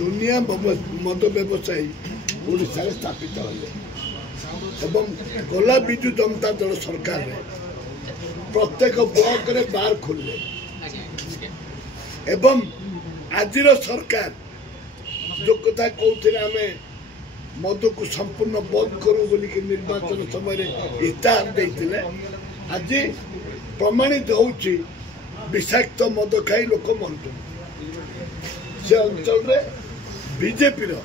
दुनिया मद व्यवसायी ओडिशा रे स्थापित हेले एवं गला विजु जनता दल सरकार रे प्रत्येक ब्लॉक रे बार खोले एवं आजिर सरकार जो कथा कहते आमे मद को संपूर्ण बंद करू बोली कि निर्वाचन समय इस्ताहार देते आज प्रमाणित होउची विषाक्त मद खाई लोक मरु से अंचल रे बीजेपी रो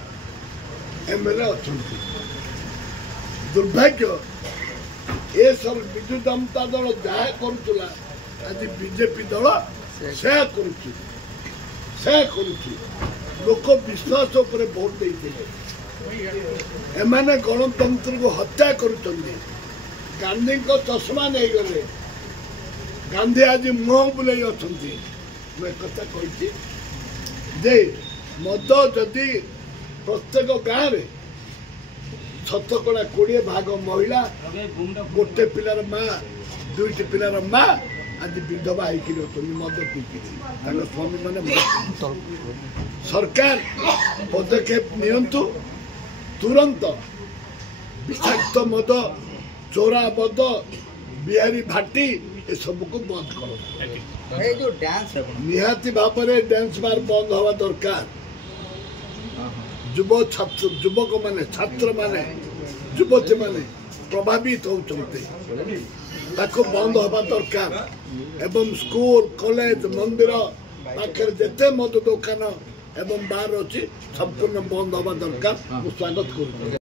एमएलए अच्छा दुर्भाग्य ए सर विजु जनता दल जहाँ करुला आज बीजेपी दल से लोक विश्वास उपर भोट देते एमाने गणतंत्र को हत्या करुचंदी गांधी को चश्मा नहीं गले गांधी आज मुह बुलाई अच्छी मैं कथा कही जे मद जदि प्रत्येक गाँव में 20 भाग महिला गोटे पिलार माँ 2टी पिलार माँ आज विधवा होकर मद पीकी स्वामी मैंने सरकार पदक्षेप नियंतु तुरंत विषाक्त मद चोरा मद बिहारी भाटी ए सब को बंद कर निहाती भाव में डांस बार बंद हवा दरकार युवक माने छात्र माने युवती माने प्रभावित होते बंद हवा दरकार एवं स्कूल कॉलेज मंदिर पाखे जिते मद दुकान एवं बार अच्छी संपूर्ण बंद हवा दरकार स्वागत करूँ।